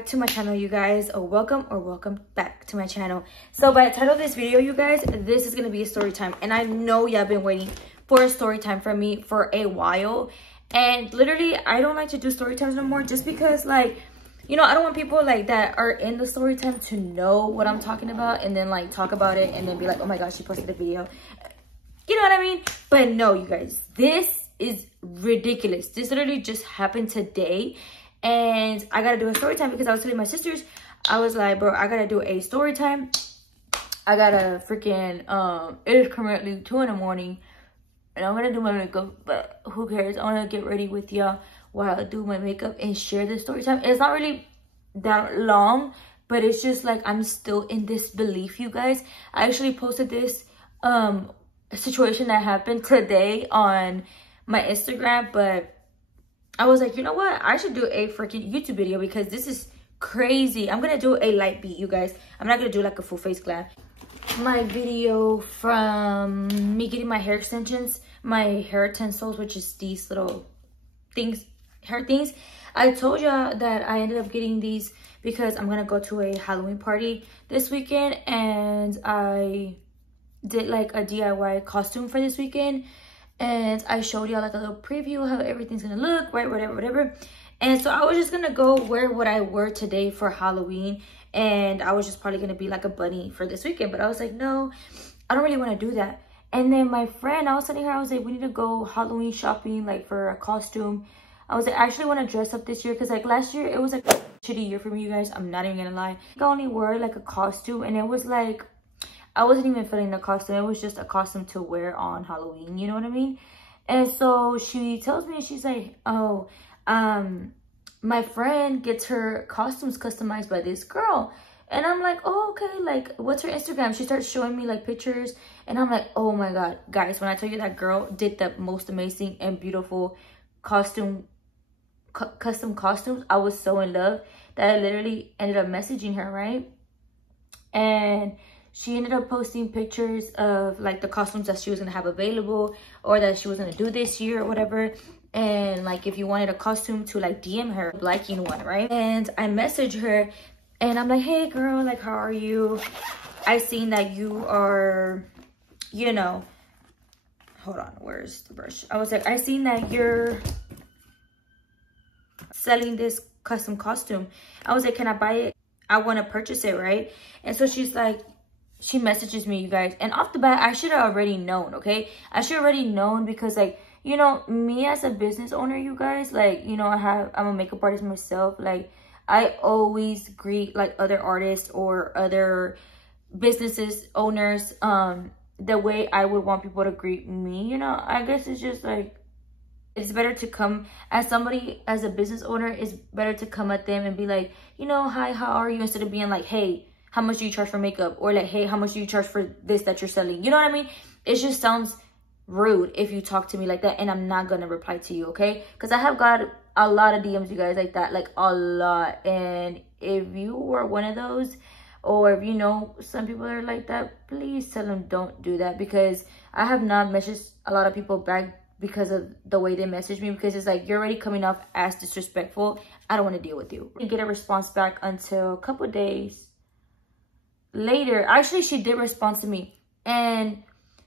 back to my channel, you guys. Welcome back to my channel. So by the title of this video, you guys, this is gonna be a story time, and I know y'all been waiting for a story time from me for a while. And literally, I don't like to do story times no more, just because, like, you know, I don't want people like that are in the story time to know what I'm talking about and then like talk about it and then be like, oh my gosh, she posted a video, you know what I mean? But no, you guys, this is ridiculous. This literally just happened today. And I gotta do a story time because I was telling my sisters, I was like, bro, I gotta do a story time. I gotta freaking, it is currently 2 in the morning and I'm gonna do my makeup, but who cares? I wanna get ready with y'all while I do my makeup and share the story time. It's not really that long, but it's just like, I'm still in disbelief, you guys. I actually posted this situation that happened today on my Instagram, but I was like, you know what? I should do a freaking YouTube video because this is crazy. I'm going to do a light beat, you guys. I'm not going to do like a full face glam. My video from me getting my hair extensions, my hair utensils, which is these little things, hair things. I told y'all that I ended up getting these because I'm going to go to a Halloween party this weekend. And I did like a DIY costume for this weekend. And I showed y'all like a little preview how everything's gonna look, right? Whatever. And so I was just gonna go wear what I wore today for Halloween. And I was just probably gonna be like a bunny for this weekend. But I was like, no, I don't really wanna do that. And then my friend, I was telling her, I was like, we need to go Halloween shopping like for a costume. I was like, I actually wanna dress up this year. Cause like last year, it was like a shitty year for me, you guys. I'm not even gonna lie. I only wore like a costume and it was like, I wasn't even feeling the costume. It was just a costume to wear on Halloween. You know what I mean? And so she tells me, she's like, oh, my friend gets her costumes customized by this girl. And I'm like, oh, okay. Like, what's her Instagram? She starts showing me like pictures. And I'm like, oh my God, guys, when I tell you that girl did the most amazing and beautiful custom costumes, I was so in love that I literally ended up messaging her, right? And she ended up posting pictures of like the costumes that she was gonna have available or that she was gonna do this year or whatever. And like if you wanted a costume to like DM her, liking one, right? And I messaged her and I'm like, hey girl, like how are you? I seen that you are, you know, hold on, where's the brush? I was like, I seen that you're selling this custom costume. I was like, can I buy it? I want to purchase it, right? And so she's like, she messages me, you guys, and off the bat, I should have already known, okay? I should have already known because, like, you know, me as a business owner, you guys, like, you know, I'm a makeup artist myself. Like, I always greet, like, other artists or other businesses, owners, the way I would want people to greet me, you know? I guess it's just, like, it's better to come, as somebody, as a business owner, it's better to come at them and be like, you know, hi, how are you? Instead of being like, hey, how much do you charge for makeup? Or like, hey, how much do you charge for this that you're selling? You know what I mean? It just sounds rude if you talk to me like that, and I'm not gonna reply to you, okay? Because I have got a lot of DMs, you guys, like that, like a lot. And if you were one of those, or if you know some people are like that, please tell them don't do that, because I have not messaged a lot of people back because of the way they message me, because it's like, you're already coming off as disrespectful. I don't want to deal with you. I didn't get a response back until a couple of days later. Actually, she did respond to me and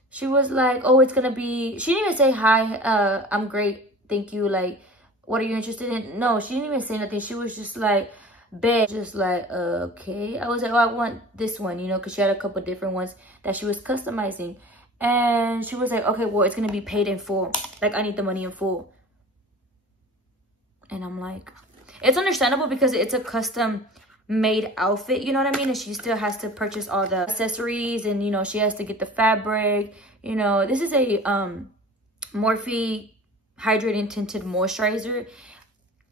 she was like, oh, it's gonna be, she didn't even say hi, I'm great, thank you, like, what are you interested in? No, she didn't even say nothing. She was just like, babe, just like, okay. I was like, oh, I want this one, you know, because she had a couple different ones that she was customizing. And she was like, okay, well, it's gonna be paid in full, like, I need the money in full. And I'm like, it's understandable because it's a custom made outfit, you know what I mean? And she still has to purchase all the accessories, and you know, she has to get the fabric. You know, this is a Morphe hydrating tinted moisturizer.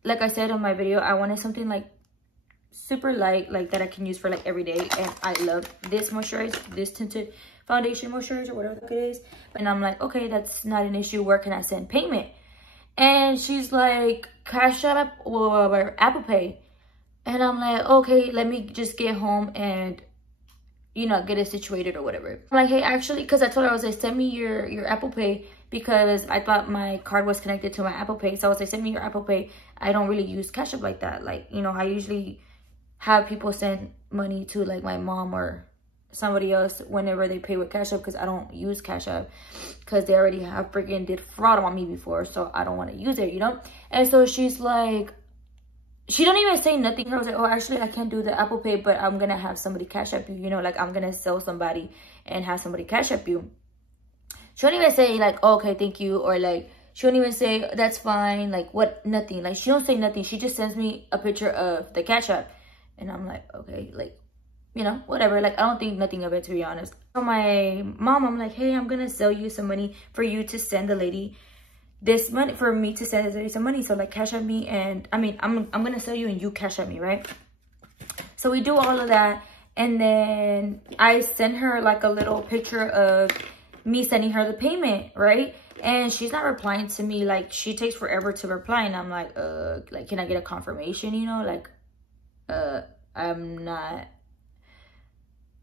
Like I said on my video, I wanted something like super light, like that I can use for like every day. And I love this moisturizer, this tinted foundation moisturizer, whatever it is. And I'm like, okay, that's not an issue. Where can I send payment? And she's like, Cash App or Apple Pay. And I'm like, okay, let me just get home and, you know, get it situated or whatever. I'm like, hey, actually, because I told her, I was like, send me your Apple Pay, because I thought my card was connected to my Apple Pay. So I was like, send me your Apple Pay. I don't really use Cash App like that. Like, you know, I usually have people send money to like my mom or somebody else whenever they pay with Cash App, because I don't use Cash App because they already have freaking did fraud on me before, so I don't want to use it, you know. And so she's like, she don't even say nothing. I was like, oh, actually I can't do the Apple Pay, but I'm gonna have somebody Cash App you, you know, like I'm gonna sell somebody and have somebody Cash App you. She don't even say like, oh, okay, thank you, or like she don't even say that's fine, like what, nothing. Like she don't say nothing. She just sends me a picture of the Cash App, and I'm like, okay, like, you know, whatever. Like I don't think nothing of it, to be honest. For my mom, I'm like, hey, I'm gonna sell you some money for you to send the lady this money, for me to send the lady some money. So like Cash App me, and I mean I'm gonna sell you and you Cash App me, right? So we do all of that, and then I send her like a little picture of me sending her the payment, right? And she's not replying to me. Like she takes forever to reply, and I'm like can I get a confirmation, you know? Like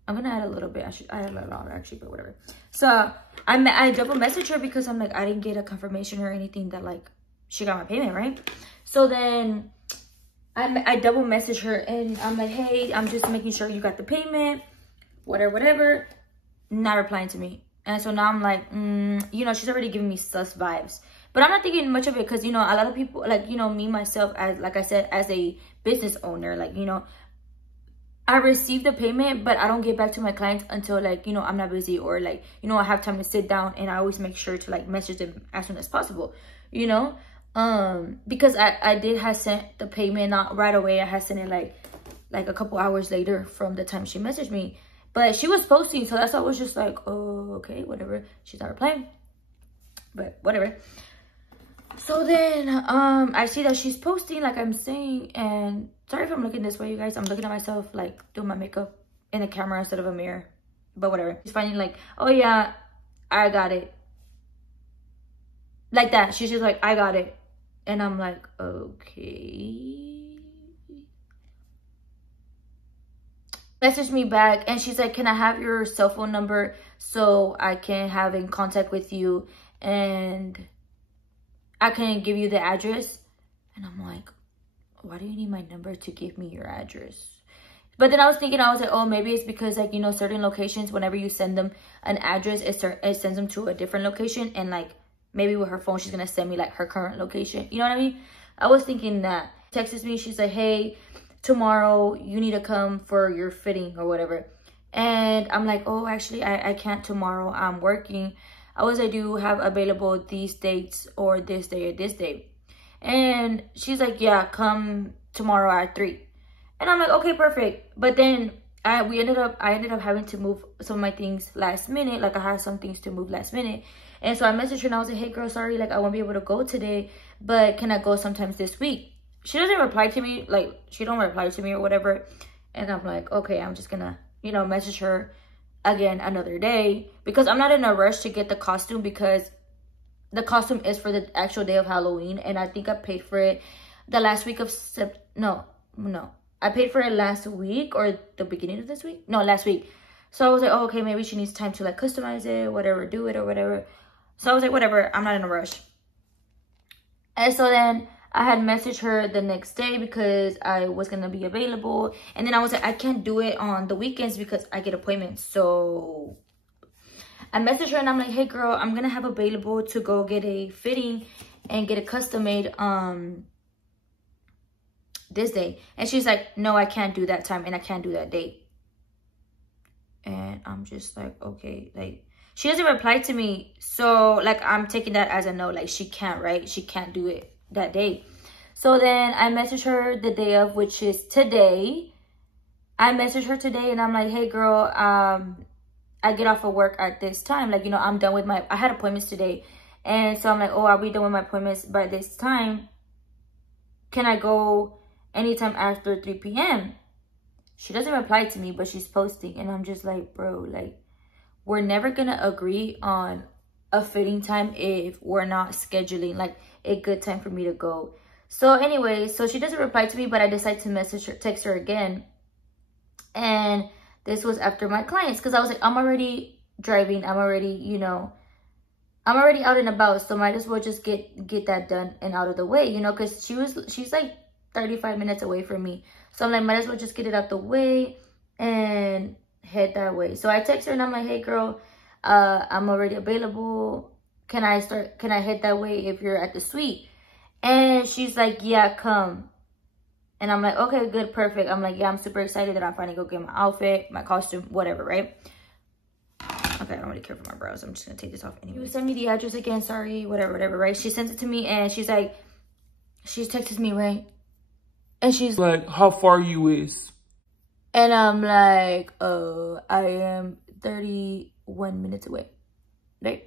I'm gonna add a little bit. I add a lot actually, but whatever. So I double message her because I'm like, I didn't get a confirmation or anything that like she got my payment, right? So then I double message her, and I'm like, hey, I'm just making sure you got the payment, whatever. Not replying to me. And so now I'm like, you know, she's already giving me sus vibes. But I'm not thinking much of it because, you know, a lot of people, like, you know, me, myself, as like I said, as a business owner, like, you know, I receive the payment, but I don't get back to my clients until like, you know, I'm not busy, or like, you know, I have time to sit down, and I always make sure to like message them as soon as possible, you know, because I did have sent the payment not right away. I had sent it like a couple hours later from the time she messaged me, but she was posting, so that's why I was just like, oh, okay, whatever. She's not replying, but whatever. So then I see that she's posting, like I'm saying, and sorry if I'm looking this way, you guys. I'm looking at myself, like, doing my makeup in a camera instead of a mirror. But whatever. She's finding, like, oh, yeah, I got it. Like that. She's just like, I got it. And I'm like, okay. Message me back. And she's like, can I have your cell phone number so I can have in contact with you? And I can give you the address. And I'm like, why do you need my number to give me your address? But then I was thinking, I was like, oh, maybe it's because, like, you know, certain locations, whenever you send them an address, it sends them to a different location. And like, maybe with her phone, she's gonna send me like her current location. You know what I mean? I was thinking that. Texts me, she's like, hey, tomorrow you need to come for your fitting or whatever. And I'm like, oh, actually I can't tomorrow, I'm working. I do have available these dates, or this day or this day. And she's like, yeah, come tomorrow at 3. And I'm like, okay, perfect. But then I ended up having to move some of my things last minute. Like I had some things to move last minute. And so I messaged her, and I was like, hey girl, sorry, like I won't be able to go today, but can I go sometimes this week? She doesn't reply to me, like she don't reply to me or whatever. And I'm like, okay, I'm just gonna, you know, message her again another day, because I'm not in a rush to get the costume, because the costume is for the actual day of Halloween, and I think I paid for it the last week of no, I paid for it last week, or the beginning of this week. No, last week. So I was like, oh, okay, maybe she needs time to like customize it, whatever, do it or whatever. So I was like, whatever, I'm not in a rush. And so then I had messaged her the next day because I was going to be available. And then I was like, I can't do it on the weekends because I get appointments. So I messaged her, and I'm like, hey girl, I'm going to have available to go get a fitting and get a custom made this day. And she's like, no, I can't do that time, and I can't do that date. And I'm just like, okay, like she doesn't reply to me. So like, I'm taking that as a no, like she can't, right? She can't do it that day. So then I messaged her the day of, which is today. I messaged her today, and I'm like, hey girl, I get off of work at this time. Like, you know, I'm done with I had appointments today. And so I'm like, oh, I'll be done with my appointments by this time. Can I go anytime after 3 p.m.? She doesn't reply to me, but she's posting. And I'm just like, bro, like, we're never going to agree on a fitting time if we're not scheduling, like, a good time for me to go. So anyway, so she doesn't reply to me, but I decided to text her again. And this was after my clients, because I was like, I'm already driving. I'm already, you know, I'm already out and about. So might as well just get that done and out of the way, you know, because she's like 35 minutes away from me. So I'm like, might as well just get it out the way and head that way. So I text her and I'm like, hey girl, I'm already available. Can I head that way if you're at the suite? And she's like, yeah, come. And I'm like, okay, good, perfect. I'm like, yeah, I'm super excited that I'm finally gonna get my outfit, my costume, whatever, right? Okay, I don't really care for my brows. I'm just gonna take this off anyway. You send me the address again, sorry, whatever, right? She sends it to me and she's like, she texts me, right? And she's like, how far you is? And I'm like, I am 31 minutes away, right?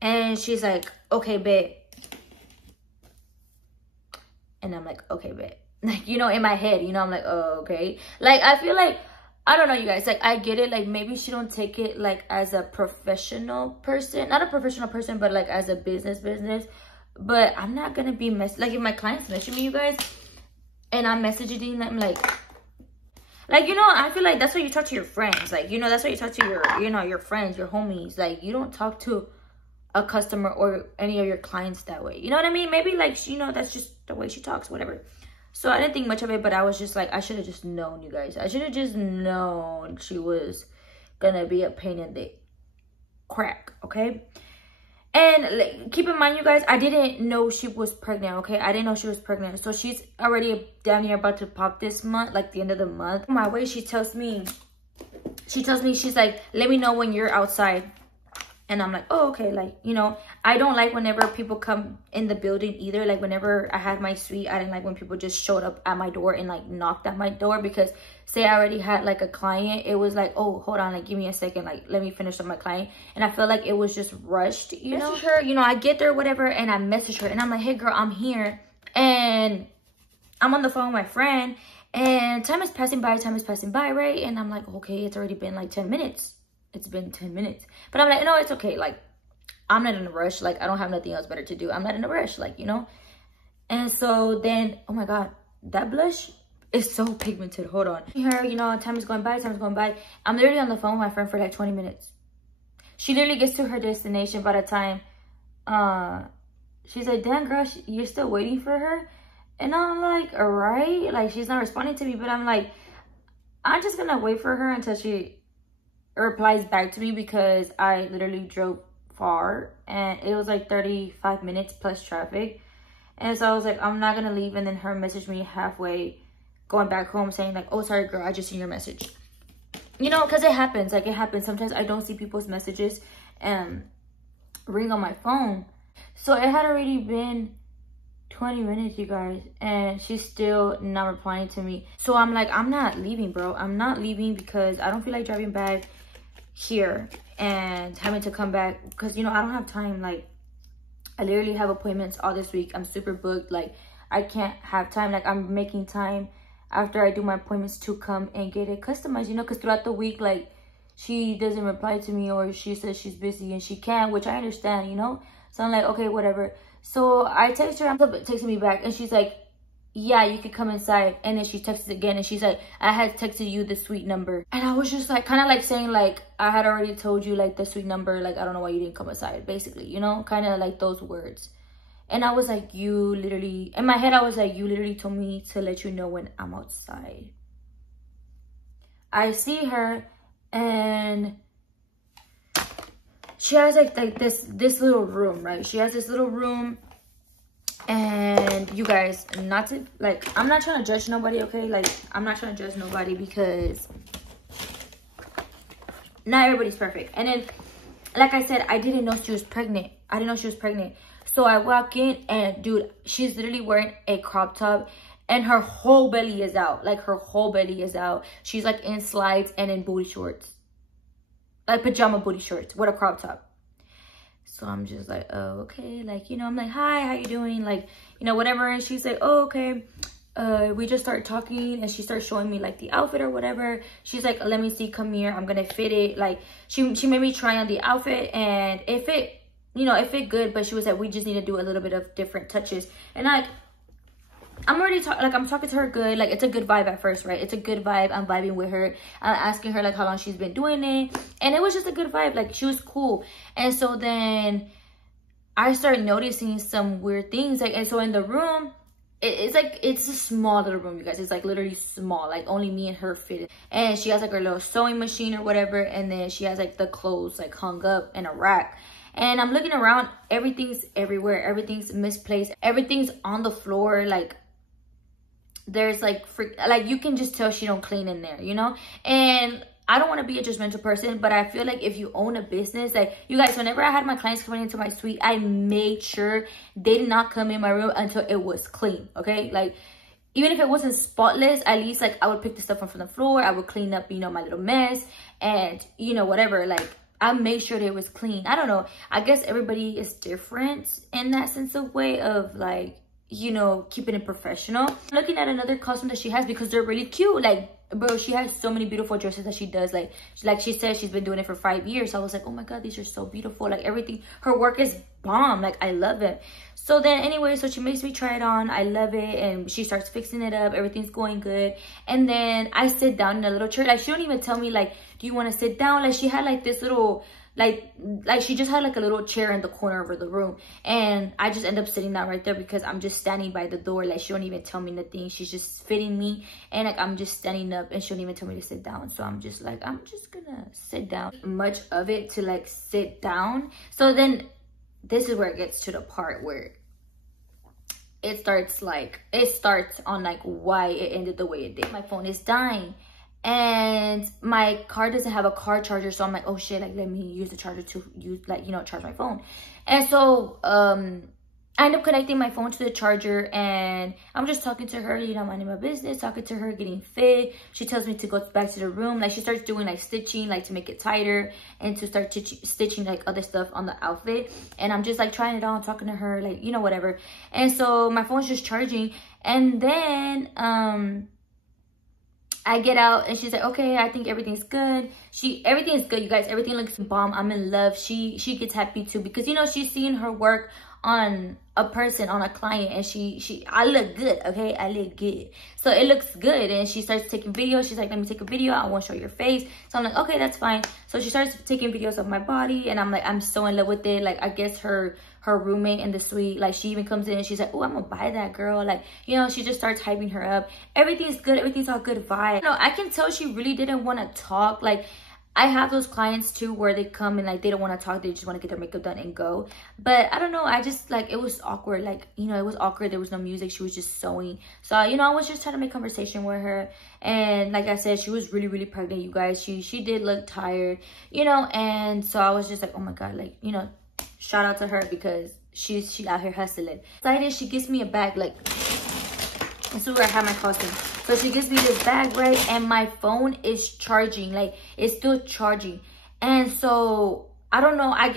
And she's like, okay, babe. And I'm like, okay, babe. Like, you know, in my head, you know, I'm like, oh, okay. Like, I feel like, I don't know, you guys. Like, I get it. Like, maybe she don't take it, like, as a professional person. Not a professional person, but, like, as a business. But I'm not going to be like, if my clients message me, you guys, and I'm messaging them, like, you know, I feel like that's why you talk to your friends. Like, you know, that's why you talk to your, you know, your friends, your homies. Like, you don't talk to a customer or any of your clients that way. You know what I mean? Maybe, like, you know, that's just the way she talks, whatever. So I didn't think much of it, but I was just like, I should have just known, you guys. I should have just known she was gonna be a pain in the crack, okay? And like, keep in mind, you guys, I didn't know she was pregnant, okay? I didn't know she was pregnant. So she's already down here about to pop this month, like the end of the month. On my way, she tells me, she's like, let me know when you're outside. And I'm like, oh, okay. Like, you know, I don't like whenever people come in the building either. Like, whenever I had my suite, I didn't like when people just showed up at my door and, like, knocked at my door. Because, say I already had, like, a client. It was like, oh, hold on. Like, give me a second. Like, let me finish up my client. And I feel like it was just rushed, you know? Her, you know, I get there, whatever, and I message her. And I'm like, hey, girl, I'm here. And I'm on the phone with my friend. And time is passing by, right? And I'm like, okay, it's already been, like, 10 minutes. It's been 10 minutes. But I'm like, no, it's okay. Like, I'm not in a rush. Like, I don't have nothing else better to do. I'm not in a rush, like, you know? And so then, oh my God, that blush is so pigmented. Hold on. Her, you know, time is going by. I'm literally on the phone with my friend for like 20 minutes. She literally gets to her destination by the time, she's like, damn, girl, you're still waiting for her? And I'm like, all right. Like, she's not responding to me. But I'm like, I'm just going to wait for her until she replies back to me, because I literally drove far and it was like 35 minutes plus traffic. And so I was like, I'm not gonna leave and then her message me halfway going back home saying like, oh, sorry girl, I just seen your message. You know, because it happens. Like, it happens. Sometimes I don't see people's messages ring on my phone. So it had already been 20 minutes, you guys, and she's still not replying to me. So I'm like, I'm not leaving, bro. I'm not leaving because I don't feel like driving back here and having to come back, because, you know, I don't have time. Like, I literally have appointments all this week. I'm super booked. Like, I can't have time. Like, I'm making time after I do my appointments to come and get it customized, you know, because throughout the week, like, she doesn't reply to me, or she says she's busy and she can't, which I understand, you know. So I'm like, okay, whatever. So I text her, I'm texting me back, and she's like, yeah, you could come inside. And then she texts again, and she's like, I had texted you the suite number. And I was just like, kind of like saying like, I had already told you like the suite number, like, I don't know why you didn't come inside, basically, you know, kind of like those words. And I was like, you literally, in my head, I was like, you literally told me to let you know when I'm outside. I see her, and she has like this little room, right? She has this little room. And you guys, not to, like, I'm not trying to judge nobody, okay? Like, I'm not trying to judge nobody, because not everybody's perfect. And then, like I said, I didn't know she was pregnant. So I walk in, and dude, she's literally wearing a crop top, and her whole belly is out. Like, her whole belly is out. She's like in slides and in booty shorts, like pajama booty shorts with a crop top. So I'm just like, oh, okay. Like, you know, I'm like, hi, how you doing? Like, you know, whatever. And she's like, oh, okay. We just start talking, and she starts showing me like the outfit or whatever. She's like, let me see, come here, I'm gonna fit it. Like, she made me try on the outfit, and it fit, you know, it fit good, but she was like, we just need to do a little bit of different touches. And I'm already I'm talking to her good. Like, it's a good vibe at first, right? It's a good vibe. I'm vibing with her. I'm asking her like how long she's been doing it, and it was just a good vibe. Like, she was cool. And so then I started noticing some weird things. Like, and so in the room, it's like, it's a small little room, you guys. It's like literally small, like only me and her fit. And she has like her little sewing machine or whatever, and then she has like the clothes like hung up in a rack. And I'm looking around, everything's everywhere, everything's misplaced, everything's on the floor. Like there's like like you can just tell she don't clean in there, you know. And I don't want to be a judgmental person, but I feel like if you own a business, like you guys, whenever I had my clients coming into my suite, I made sure they did not come in my room until it was clean. Okay, like even if it wasn't spotless, at least like I would pick the stuff up from the floor, I would clean up, you know, my little mess, and you know, whatever. Like I made sure that it was clean. I don't know, I guess everybody is different in that sense of way of like, you know, keeping it professional. I'm looking at another costume that she has because they're really cute. Like, bro, she has so many beautiful dresses that she does. Like she said, she's been doing it for 5 years. So I was like, oh my God, these are so beautiful. Like everything, her work is bomb. Like I love it. So then anyway, so she makes me try it on. I love it. And she starts fixing it up. Everything's going good. And then I sit down in a little chair. Like she don't even tell me like, do you want to sit down? Like she had like this little, like she just had like a little chair in the corner of the room, and I just end up sitting down right there because I'm just standing by the door. Like she don't even tell me nothing, she's just fitting me, and like I'm just standing up and she don't even tell me to sit down. So I'm just like, I'm just gonna sit down. Much of it to like sit down. So then this is where it gets to the part where it starts on like why it ended the way it did. My phone is dying and my car doesn't have a car charger, so I'm like, oh shit, like let me use the charger to use, like, you know, charge my phone. And so I end up connecting my phone to the charger, and I'm just talking to her, you know, minding my business, talking to her, getting fit. She tells me to go back to the room. Like she starts doing like stitching, like to make it tighter, and to start stitching like other stuff on the outfit. And I'm just like trying it on, talking to her, like, you know, whatever. And so my phone's just charging, and then I get out and she's like, okay, I think everything's good. Everything is good, you guys. Everything looks bomb. I'm in love. She gets happy too, because, you know, she's seeing her work on a person, on a client, and I look good, okay? I look good. So it looks good, and she starts taking videos. She's like, let me take a video. I won't show your face. So I'm like, okay, that's fine. So she starts taking videos of my body, and I'm like, I'm so in love with it. Like, I guess her roommate in the suite, like, she even comes in and she's like, oh, I'm gonna buy that, girl. Like, you know, she just starts hyping her up. Everything's good. Everything's all good vibe. You know, I can tell she really didn't want to talk. Like, I have those clients too where they come and like they don't want to talk, they just want to get their makeup done and go. But I don't know, I just like, it was awkward. Like, you know, it was awkward. There was no music, she was just sewing. So, you know, I was just trying to make conversation with her. And like I said, she was really, really pregnant, you guys. She did look tired, you know. And so I was just like, oh my God, like, you know, shout out to her, because she out here hustling. Excited, she gives me a bag. Like, this is where I have my costume. So she gives me this bag, right? And my phone is charging. Like, it's still charging. And so, I don't know. I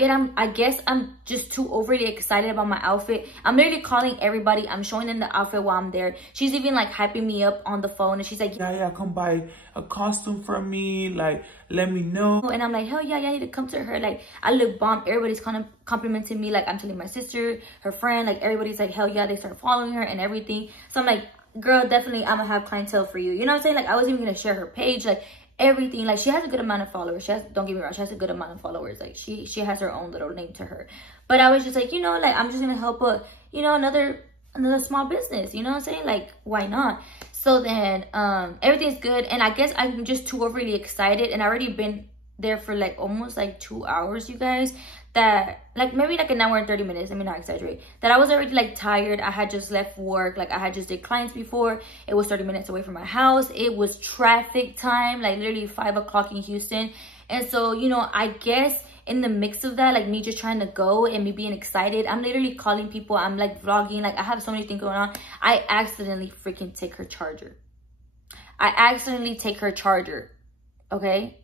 guess I'm just too overly excited about my outfit. I'm literally calling everybody. I'm showing them the outfit while I'm there. She's even like hyping me up on the phone. And she's like, yeah, come buy a costume from me. Like, let me know. And I'm like, hell yeah, I need to come to her. Like, I look bomb. Everybody's kind of complimenting me. Like, I'm telling my sister, her friend. Like, everybody's like, hell yeah. They start following her and everything. So I'm like, girl, definitely I'm gonna have clientele for you. You know what I'm saying? Like, I was even gonna share her page, like everything. Like, she has a good amount of followers. Don't get me wrong, she has a good amount of followers. Like, she has her own little name to her. But I was just like, you know, like, I'm just gonna help you know, another small business. You know what I'm saying? Like, why not? So then everything's good, and I guess I'm just too overly excited, and I already been there for like almost like 2 hours, you guys. That like maybe like an hour and 30 minutes, let me not exaggerate, that I was already like tired. I had just left work. Like, I had just did clients before. It was 30 minutes away from my house. It was traffic time, like literally 5 o'clock in Houston. And so, you know, I guess in the mix of that, like me just trying to go and me being excited, I'm literally calling people. I'm like vlogging. Like, I have so many things going on. I accidentally freaking take her charger. Okay?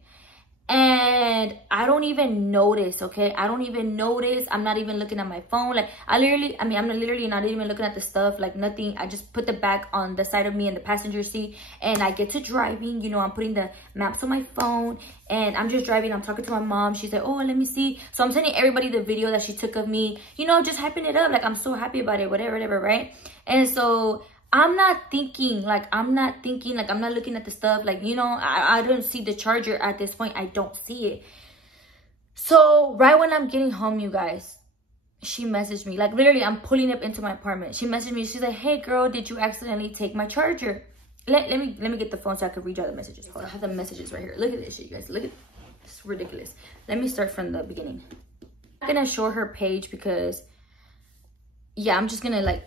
And I don't even notice, okay? I don't even notice. I'm not even looking at my phone. Like, I'm literally not even looking at the stuff, like nothing. I just put the bag on the side of me in the passenger seat, and I get to driving. You know, I'm putting the maps on my phone, and I'm just driving. I'm talking to my mom. She's like, oh, let me see. So I'm sending everybody the video that she took of me, you know, just hyping it up. Like, I'm so happy about it, whatever, right? And so I'm not thinking, like, I'm not looking at the stuff, like, you know, I don't see the charger at this point. I don't see it. So right when I'm getting home, you guys, she messaged me. Like, literally, I'm pulling up into my apartment. She messaged me. She's like, hey, girl, did you accidentally take my charger? Let me get the phone so I can read y'all the messages. Hold on. I have the messages right here. Look at this shit, you guys. Look at it's ridiculous. Let me start from the beginning. I'm not gonna show her page because, yeah, I'm just gonna, like,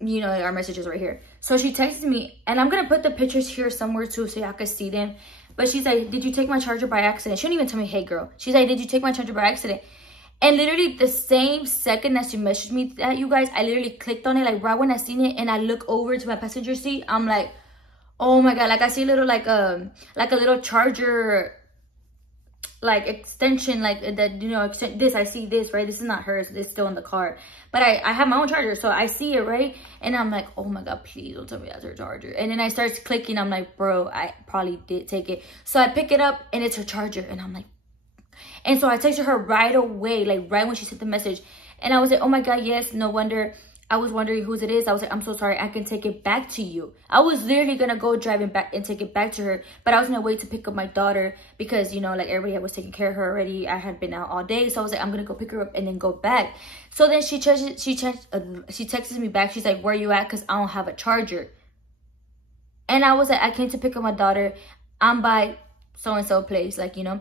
you know, our messages right here. So she texted me, and I'm gonna put the pictures here somewhere too so y'all can see them. But she's like, did you take my charger by accident? She didn't even tell me, hey, girl. She's like, did you take my charger by accident? And literally the same second that she messaged me that, you guys, I literally clicked on it, like, right when I seen it, and I look over to my passenger seat. I'm like, oh my God, like, I see a little, like a little charger, like, extension, like, that, you know, this, I see this, right? This is not hers, it's still in the car. But I have my own charger, so I see it, right? And I'm like, oh my God, please don't tell me that's her charger. And then I start clicking, I'm like, bro, I probably did take it. So I pick it up, and it's her charger, and I'm like, and so I texted her right away, like, right when she sent the message. And I was like, oh my God, yes, no wonder. I was wondering whose it is. I was like, I'm so sorry, I can take it back to you. I was literally gonna go driving back and take it back to her, but I was gonna wait to pick up my daughter because, you know, like, everybody was taking care of her already. I had been out all day, so I was like, I'm gonna go pick her up and then go back. So then she texted me back. She's like, where you at? Because I don't have a charger. And I was like, I came to pick up my daughter. I'm by so-and-so place, like, you know,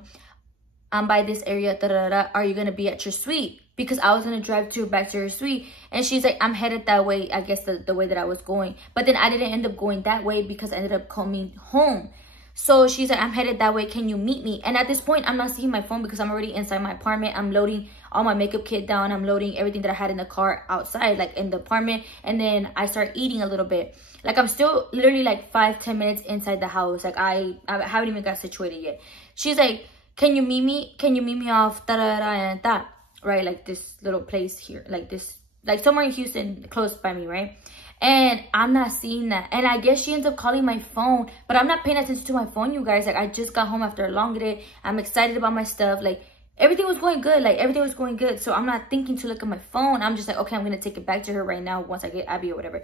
I'm by this area, da, da, da. Are you gonna be at your suite? Because I was gonna drive back to her suite. And she's like, I'm headed that way, I guess the way that I was going. But then I didn't end up going that way because I ended up coming home. So she's like, I'm headed that way, can you meet me? And at this point, I'm not seeing my phone because I'm already inside my apartment. I'm loading all my makeup kit down. I'm loading everything that I had in the car outside, like, in the apartment. And then I start eating a little bit. Like, I'm still literally like 5-10 minutes inside the house. Like, I haven't even got situated yet. She's like, can you meet me? Can you meet me off da da da and da? Right, like this little place here, like this, like somewhere in Houston, close by me, right? And I'm not seeing that. And I guess she ends up calling my phone, but I'm not paying attention to my phone, you guys. Like, I just got home after a long day. I'm excited about my stuff. Like, everything was going good. Like, everything was going good. So I'm not thinking to look at my phone. I'm just like, okay, I'm gonna take it back to her right now once I get Abby or whatever.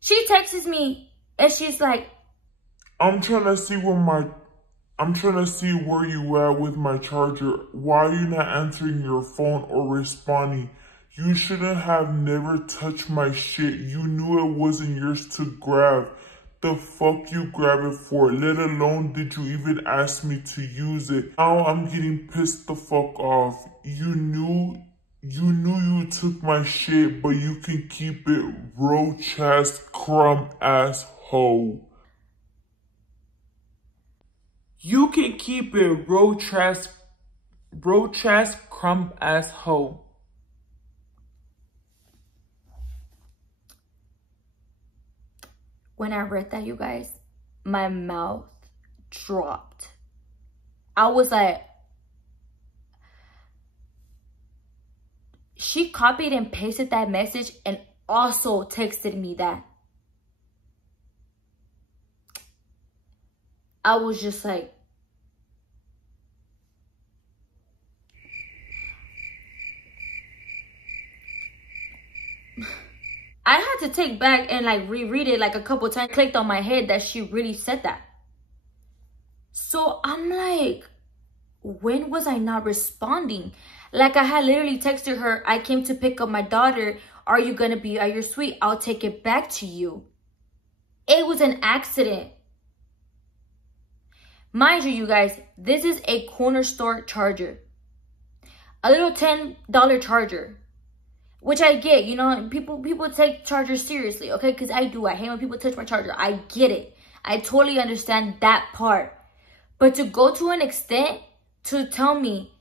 She texts me and she's like, I'm trying to see where you at with my charger. Why are you not answering your phone or responding? You shouldn't have never touched my shit. You knew it wasn't yours to grab. The fuck you grab it for? Let alone did you even ask me to use it. Now I'm getting pissed the fuck off. You knew you took my shit, but you can keep it, roach ass crumb ass hoe. You can keep it, roach ass crumb ass hoe. When I read that, you guys, my mouth dropped. I was like, she copied and pasted that message and also texted me that. I was just like, I had to take back and like reread it like a couple times. Clicked on my head that she really said that. So I'm like, when was I not responding? Like, I had literally texted her, I came to pick up my daughter. Are you gonna be at your suite? I'll take it back to you. It was an accident. Mind you guys, this is a corner store charger. A little $10 charger. Which I get, you know, people take chargers seriously, okay? Because I do. I hate when people touch my charger. I get it. I totally understand that part. But to go to an extent to tell me,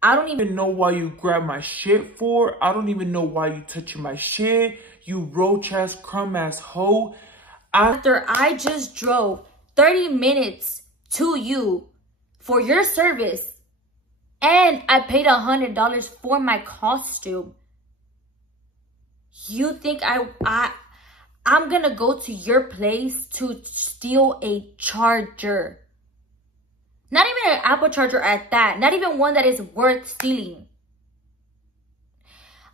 I don't even know why you grabbed my shit for. I don't even know why you touching my shit. You roach ass crumb ass hoe. After I just drove 30 minutes to you for your service and I paid $100 for my costume. You think I'm gonna go to your place to steal a charger? Not even an Apple charger at that. Not even one that is worth stealing.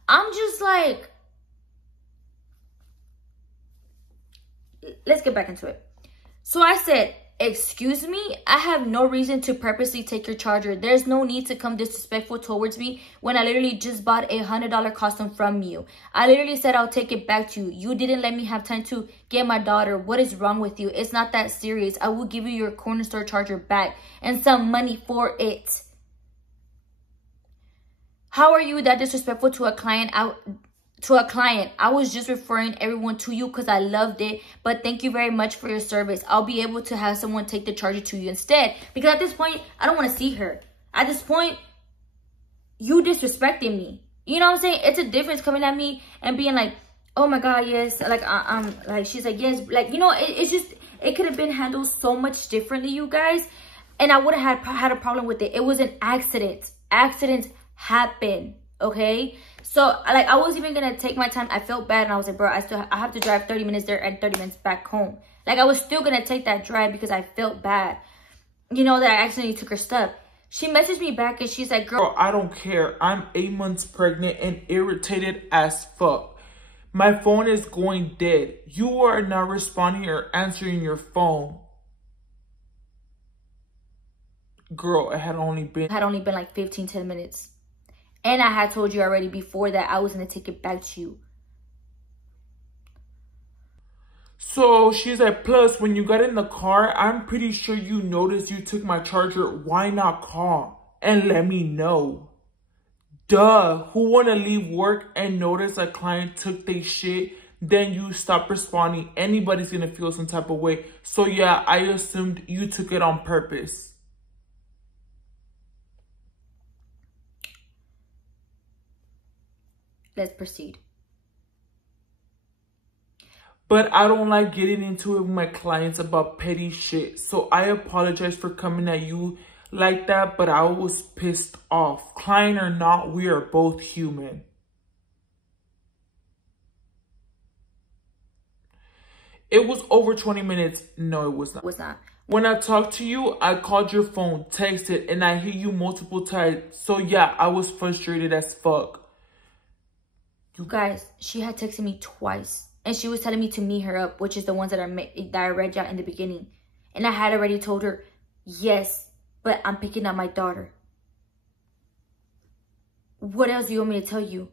I'm just like, let's get back into it. So I said, excuse me, I have no reason to purposely take your charger. There's no need to come disrespectful towards me when I literally just bought a $100 costume from you. I literally said I'll take it back to you. You didn't let me have time to get my daughter. What is wrong with you? It's not that serious. I will give you your corner store charger back and some money for it. How are you that disrespectful to a client? I was just referring everyone to you because I loved it. But thank you very much for your service. I'll be able to have someone take the charger to you instead. Because at this point, I don't want to see her. At this point, you disrespecting me. You know what I'm saying? It's a difference coming at me and being like, oh my God, yes. Like, like she's like, yes. Like, you know, it's just, it could have been handled so much differently, you guys. And I would have had a problem with it. It was an accident. Accidents happen. Okay, so like I was even gonna take my time. I felt bad and I was like, bro, I have to drive 30 minutes there and 30 minutes back home. Like I was still gonna take that drive because I felt bad, you know, that I accidentally took her stuff. She messaged me back and she's like, girl, I don't care. I'm 8 months pregnant and irritated as fuck. My phone is going dead. You are not responding or answering your phone. Girl, it had only been like 10 minutes. And I had told you already before that I was going to take it back to you. So she's like, plus when you got in the car, I'm pretty sure you noticed you took my charger. Why not call and let me know? Duh, who want to leave work and notice a client took their shit, then you stop responding? Anybody's going to feel some type of way. So yeah, I assumed you took it on purpose. Let's proceed. But I don't like getting into it with my clients about petty shit. So I apologize for coming at you like that, but I was pissed off. Client or not, we are both human. It was over 20 minutes. No, it was not. It was not. When I talked to you, I called your phone, texted, and I hit you multiple times. So yeah, I was frustrated as fuck. You guys, she had texted me twice. And she was telling me to meet her up, which is the ones that I read out in the beginning. And I had already told her, yes, but I'm picking up my daughter. What else do you want me to tell you?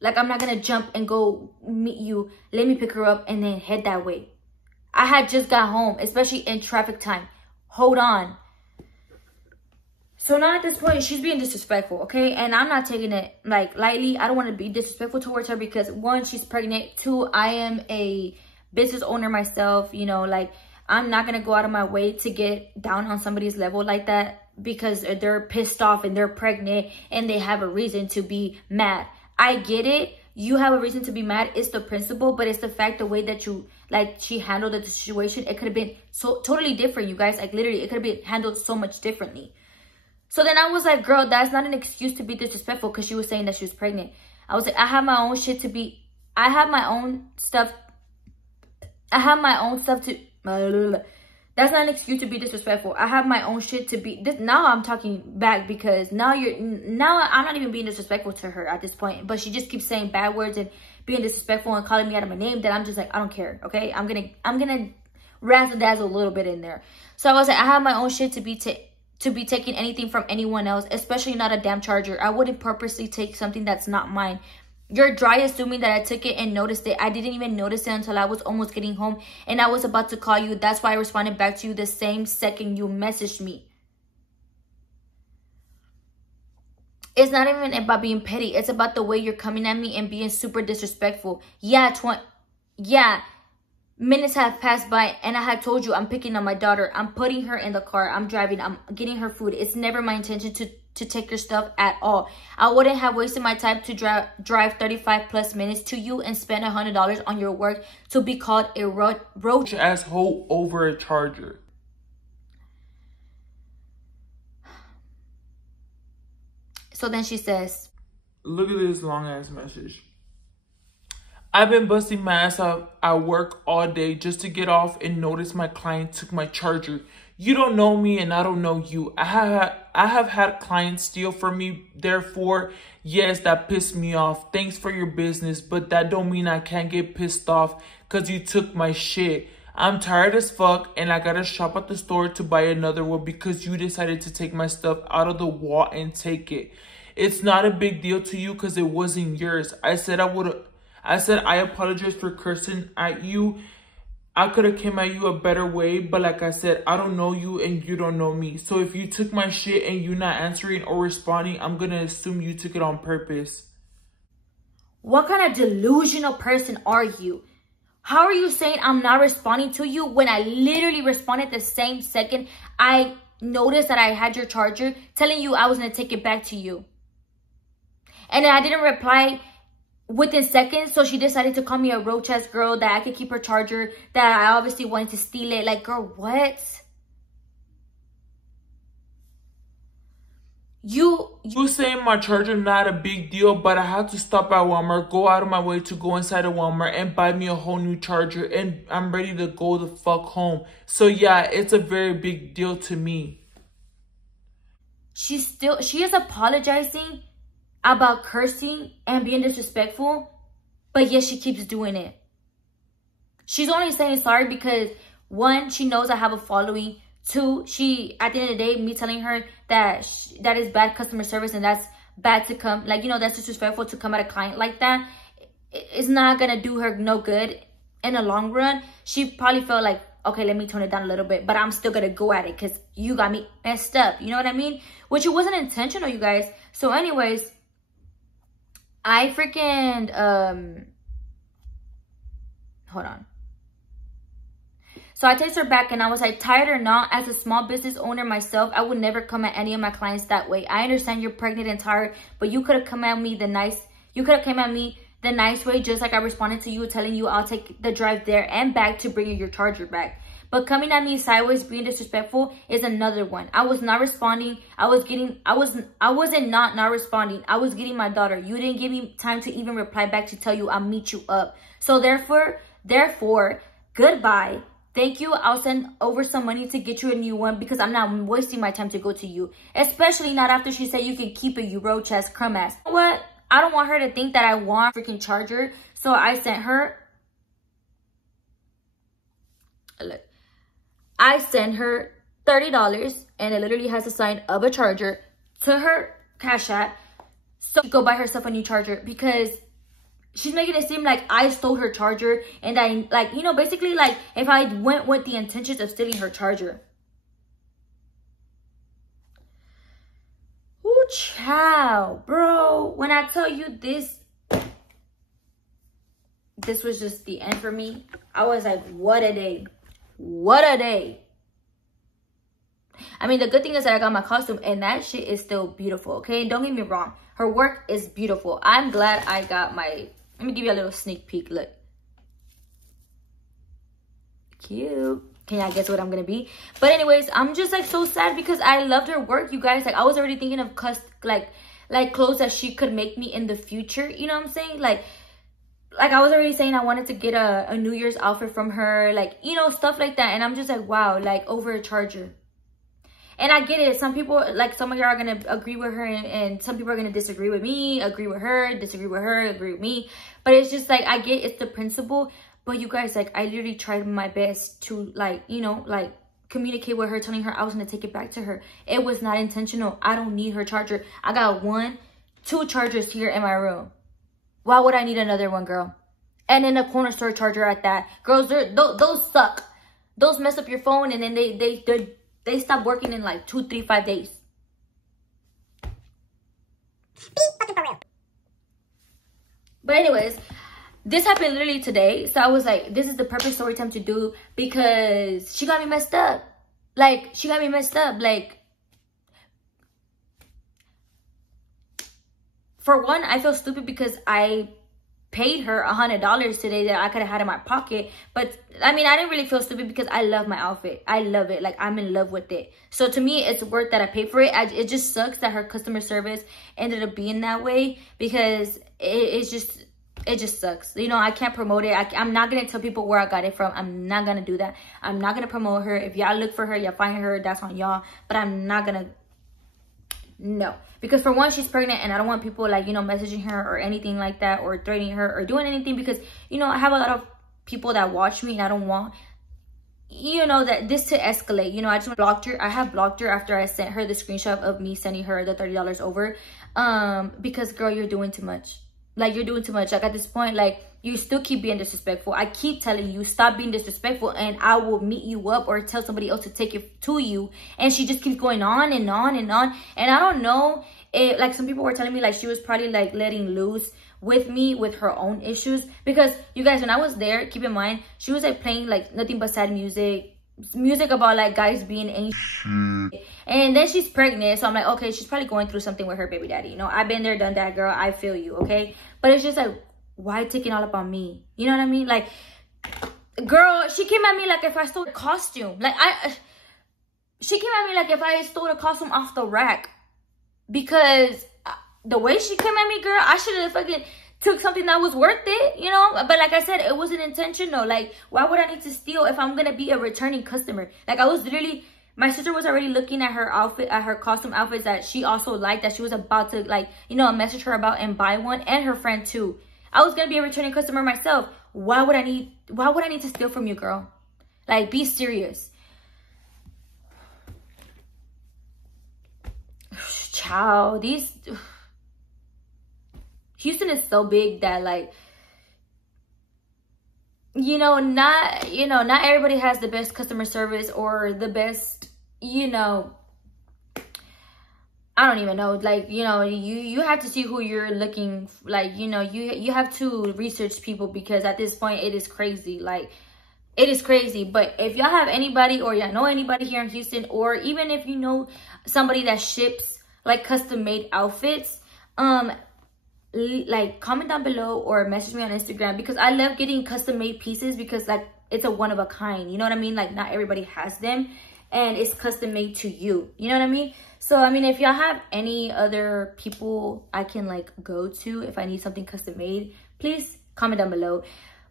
Like, I'm not going to jump and go meet you. Let me pick her up and then head that way. I had just got home, especially in traffic time. Hold on. So now at this point, she's being disrespectful, okay? And I'm not taking it, like, lightly. I don't want to be disrespectful towards her because, one, she's pregnant. Two, I am a business owner myself. You know, like, I'm not going to go out of my way to get down on somebody's level like that because they're pissed off and they're pregnant and they have a reason to be mad. I get it. You have a reason to be mad. It's the principle, but it's the fact, the way that you, like, she handled the situation. It could have been so totally different, you guys. Like, literally, it could have been handled so much differently. So then I was like, girl, that's not an excuse to be disrespectful because she was saying that she was pregnant. I was like, I have my own shit to be, I have my own stuff to, that's not an excuse to be disrespectful. I have my own shit to be, now I'm talking back because now I'm not even being disrespectful to her at this point. But she just keeps saying bad words and being disrespectful and calling me out of my name that I'm just like, I don't care, okay? I'm gonna razzle-dazzle a little bit in there. So I was like, I have my own shit to be taking anything from anyone else, especially not a damn charger. I wouldn't purposely take something that's not mine. You're dry assuming that I took it and noticed it. I didn't even notice it until I was almost getting home and I was about to call you. That's why I responded back to you the same second you messaged me. It's not even about being petty. It's about the way you're coming at me and being super disrespectful. Yeah, minutes have passed by and I had told you I'm picking up my daughter. I'm putting her in the car. I'm driving. I'm getting her food. It's never my intention to take your stuff at all. I wouldn't have wasted my time to drive 35 plus minutes to you and spend $100 on your work to be called a roach asshole over a charger. So then she says, look at this long ass message. I've been busting my ass up at work all day just to get off and notice my client took my charger. You don't know me and I don't know you. I have had clients steal from me. Therefore, yes, that pissed me off. Thanks for your business, but that don't mean I can't get pissed off because you took my shit. I'm tired as fuck and I gotta shop at the store to buy another one because you decided to take my stuff out of the wall and take it. It's not a big deal to you because it wasn't yours. I said I apologize for cursing at you. I could have came at you a better way, but like I said, I don't know you and you don't know me. So if you took my shit and you're not answering or responding, I'm gonna assume you took it on purpose. What kind of delusional person are you? How are you saying I'm not responding to you when I literally responded the same second I noticed that I had your charger, telling you I was gonna take it back to you? And then I didn't reply within seconds, so she decided to call me a roach ass girl, that I could keep her charger, that I obviously wanted to steal it. Like, girl, what? You saying my charger not a big deal, but I had to stop at Walmart, go out of my way to go inside of Walmart and buy me a whole new charger, and I'm ready to go the fuck home. So yeah, it's a very big deal to me. She is apologizing about cursing and being disrespectful, but yet she keeps doing it. She's only saying sorry because, one, she knows I have a following. Two, at the end of the day, me telling her that that is bad customer service and that's bad to come, like, you know, that's disrespectful to come at a client like that. It's not gonna do her no good in the long run. She probably felt like, okay, let me tone it down a little bit, but I'm still gonna go at it because you got me messed up. You know what I mean? Which it wasn't intentional, you guys. So anyways, I freaking, hold on. So I text her back and I was like, tired or not, as a small business owner myself, I would never come at any of my clients that way. I understand you're pregnant and tired, but you could have come at me the nice way, just like I responded to you, telling you I'll take the drive there and back to bring you your charger back. But coming at me sideways, being disrespectful is another one. I was not responding. I wasn't not responding. I was getting my daughter. You didn't give me time to even reply back to tell you I'll meet you up. So therefore, goodbye. Thank you. I'll send over some money to get you a new one because I'm not wasting my time to go to you. Especially not after she said you can keep it, you roach ass, crumb ass. You know what? I don't want her to think that I want a freaking charger. So I sent her, look, I sent her $30 and it literally has a sign of a charger to her Cash App. So she go buy herself a new charger because she's making it seem like I stole her charger and I, like, you know, basically like if I went with the intentions of stealing her charger. Ooh, child, bro. When I tell you this was just the end for me. I was like, what a day. What a day. I mean, the good thing is that I got my costume and that shit is still beautiful, okay? Don't get me wrong. Her work is beautiful. I'm glad I got my... Let me give you a little sneak peek. Look. Cute. Can y'all guess what I'm going to be? But anyways, I'm just like so sad because I loved her work, you guys. Like, I was already thinking of like clothes that she could make me in the future. You know what I'm saying? Like I was already saying I wanted to get a New Year's outfit from her. Like, you know, stuff like that. And I'm just like, wow, like over a charger. And I get it. Some people, like some of y'all are going to agree with her and some people are going to disagree with me, agree with her, disagree with her, agree with me. But it's just like, I get it's the principle. But you guys, like, I literally tried my best to, like, you know, like, communicate with her, telling her I was going to take it back to her. It was not intentional. I don't need her charger. I got 2 chargers here in my room. Why would I need another one, girl? And then a corner store charger at that. Girls, those suck. Those mess up your phone and then they stop working in like 2, 3, 5 days. But anyways, this happened literally today. So I was like, this is the perfect story time to do because she got me messed up. Like, she got me messed up. Like, for one, I feel stupid because I paid her $100 today that I could have had in my pocket. But I mean, I didn't really feel stupid because I love my outfit. I love it. Like, I'm in love with it. So to me, it's worth that I paid for it. It just sucks that her customer service ended up being that way because it just sucks. You know, I can't promote it. I'm not going to tell people where I got it from. I'm not going to do that. I'm not going to promote her. If y'all look for her, y'all find her, that's on y'all. But I'm not going to. No. Because for one, she's pregnant and I don't want people like, you know, messaging her or anything like that or threatening her or doing anything because, you know, I have a lot of people that watch me and I don't want you know, that this to escalate. You know, I just blocked her. I have blocked her after I sent her the screenshot of me sending her the $30 over. Because girl, you're doing too much. Like, you're doing too much. Like, at this point, like, you still keep being disrespectful. I keep telling you, stop being disrespectful, and I will meet you up or tell somebody else to take it to you. And she just keeps going on and on and on. And I don't know, like, some people were telling me, like, she was probably, like, letting loose with me with her own issues. Because, you guys, when I was there, keep in mind, she was, like, playing, like, nothing but sad music about, like, guys being anxious. And then she's pregnant, so I'm like, okay, she's probably going through something with her baby daddy. You know, I've been there, done that, girl. I feel you, okay? But it's just like, why taking all up on me? You know what I mean? Like, girl, she came at me like if I stole a costume. Like, she came at me like if I stole a costume off the rack. Because the way she came at me, girl, I should have fucking took something that was worth it, you know? But like I said, it wasn't intentional. Like, why would I need to steal if I'm gonna be a returning customer? Like, I was literally... My sister was already looking at her outfit, at her costume outfits that she also liked, that she was about to, like, you know, message her about and buy one, and her friend too. I was gonna be a returning customer myself. Why would I need to steal from you, girl? Like, be serious. Child, Houston is so big that, like, not everybody has the best customer service or the best, I don't even know. Like, you have to see who you're looking, like, you have to research people, because at this point it is crazy. Like, it is crazy. But if y'all have anybody, or y'all know anybody here in Houston, or even if you know somebody that ships like custom made outfits, like, comment down below or message me on Instagram, because I love getting custom made pieces, because like, it's a one of a kind, you know what I mean? Like, not everybody has them, and it's custom made to you, you know what I mean? So I mean, if y'all have any other people I can like go to if I need something custom made, please comment down below.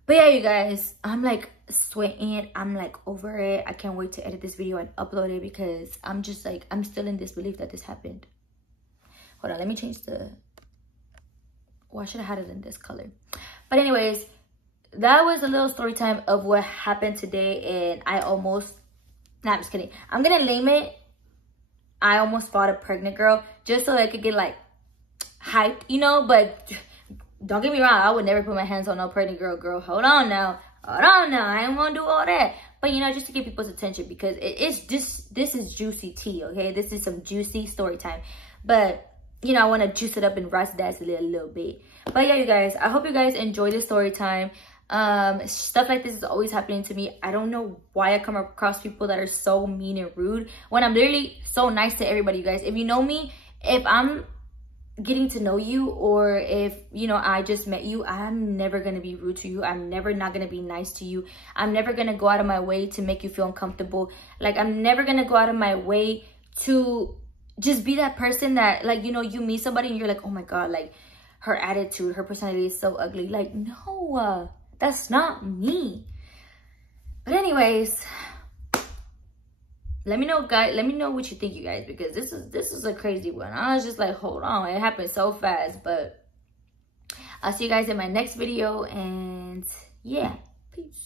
But yeah, you guys, I'm like sweating, I'm like over it. I can't wait to edit this video and upload it, because I'm just like, I'm still in disbelief that this happened. Hold on, let me change the... Well, I should have had it in this color. But anyways, that was a little story time of what happened today. And I almost... Nah, I'm just kidding. I'm going to name it, I almost fought a pregnant girl, just so I could get, like, hyped, you know? But don't get me wrong, I would never put my hands on no pregnant girl. Hold on now. I ain't going to do all that. But, just to get people's attention, because it's just... This is juicy tea, okay? This is some juicy story time. But... I want to juice it up and rice dazzle it a little bit. But yeah, you guys, I hope you guys enjoy this story time. Stuff like this is always happening to me. I don't know why I come across people that are so mean and rude, when I'm literally so nice to everybody, you guys. If you know me, if I'm getting to know you, or if, I just met you, I'm never going to be rude to you. I'm never not going to be nice to you. I'm never going to go out of my way to make you feel uncomfortable. Like, I'm never going to go out of my way to... just be that person that, like, you meet somebody and you're like, oh my god, like, her attitude, her personality is so ugly. Like, no, that's not me. But anyways, let me know, guys. Let me know what you think, you guys, because this is a crazy one. I was just like, hold on, it happened so fast. But I'll see you guys in my next video, and yeah, peace.